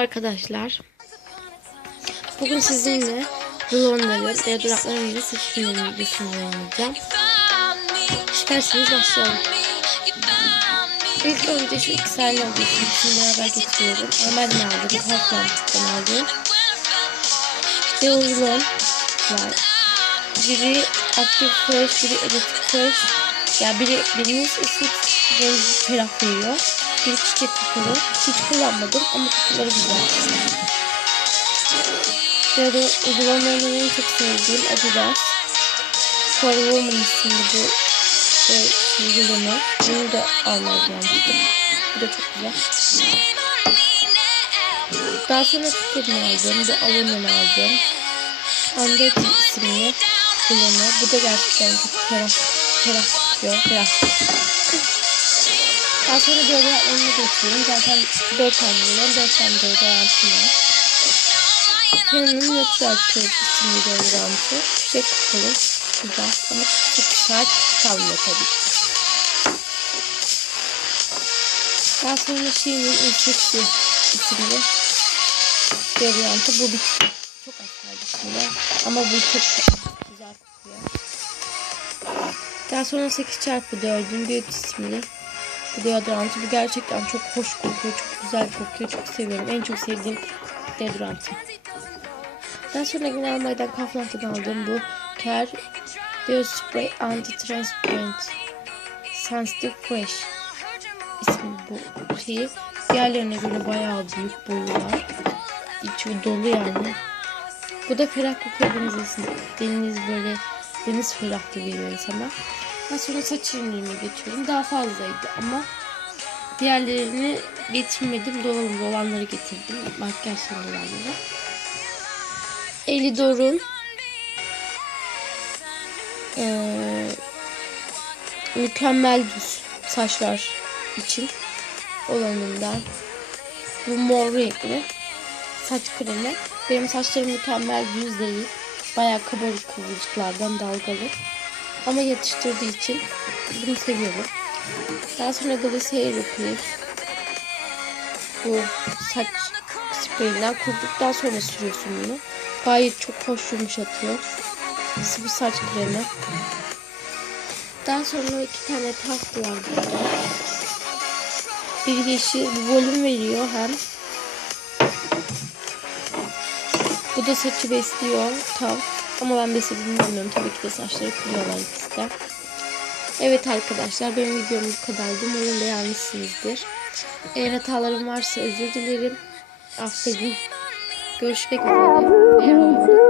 Arkadaşlar bugün sizinle Rulonları, deodorantların ile seçimlerin videosunu yayınlayacağım. İsterseniz başlayalım. İlk önce şu iki saniye videosunu şimdi beraber getiriyorum. Hemen aldım, Halkland'dan aldım. Deodorant var. Biri Active Fresh, biri Electric Fresh. Ya biri biriniz ısıt rengi ferah veriyor. Bir çiçek kokalı. Hiç kullanmadım ama kokuları güzel. Da uygulamalarını en çok sevdiğim Adidas. For Woman isimli bu e, uygulama. Bunu da almayı planlamıştım. Bu da çok güzel. Daha sonra Tüken'i aldım. Bu Alon'dan aldım. Android isimli uygulama. Bu da gerçekten çok ferah, ferah kokuyor. Ferah daha sonra deodorantlarını geçiyorum. Zaten 4 tane var. 4 tane deodorantım var. Canon Natural Care isimli deodorantı. Çiçek kokalı. Güzel ama 48 saat kalmıyor tabii ki. Daha sonra Shein'in Infection isimli deodorantı. Bu bitti. Çok az kaldı şimdi. Ama bu çok güzel kokuyor. Daha sonra 8 çarpı 4'ün Beauty isimli bu deodorantı. Bu gerçekten çok hoş kokuyor. Çok güzel kokuyor. Çok seviyorum. En çok sevdiğim deodorantı. Daha sonra yine Almanya'dan Kaufland'dan aldığım bu Care Deo Spray Anti-Transparent Sensitive Fresh ismi bu şeyi. Diğerlerine göre bayağı büyük boyu var. İçi dolu yani. Bu da ferah kokuyor deniz, deniz böyle deniz ferah gibi geliyor insana. Daha sonra saç ürünlerime geçiyorum. Daha fazlaydı ama diğerlerini getirmedim. Dolabımda olanları getirdim. Makyaj son olanları. Elidor'un ee, mükemmel düz saçlar için olanından bu mor renkli saç kremi. Benim saçlarım mükemmel düz değil. Bayağı kabarık kıvırcıklardan dalgalı. Ama yatıştırdığı için bunu seviyorum. Daha sonra Glass Hair Repair. Bu saç spreyinden kuruduktan sonra sürüyorsun bunu. Gayet çok hoş yumuşatıyor. Sıvı saç kremi. Daha sonra iki tane task var burada. Bir yeşil volüm veriyor hem. Bu da saçı besliyor tam. Ama ben beslediğimi şey bilmiyorum. Tabii ki de saçları kırıyorlar ikisi de. Evet arkadaşlar benim videom bu kadardı. Umarım beğenmişsinizdir. Eğer hatalarım varsa özür dilerim. Affedin. Görüşmek üzere. Eğer olmadı.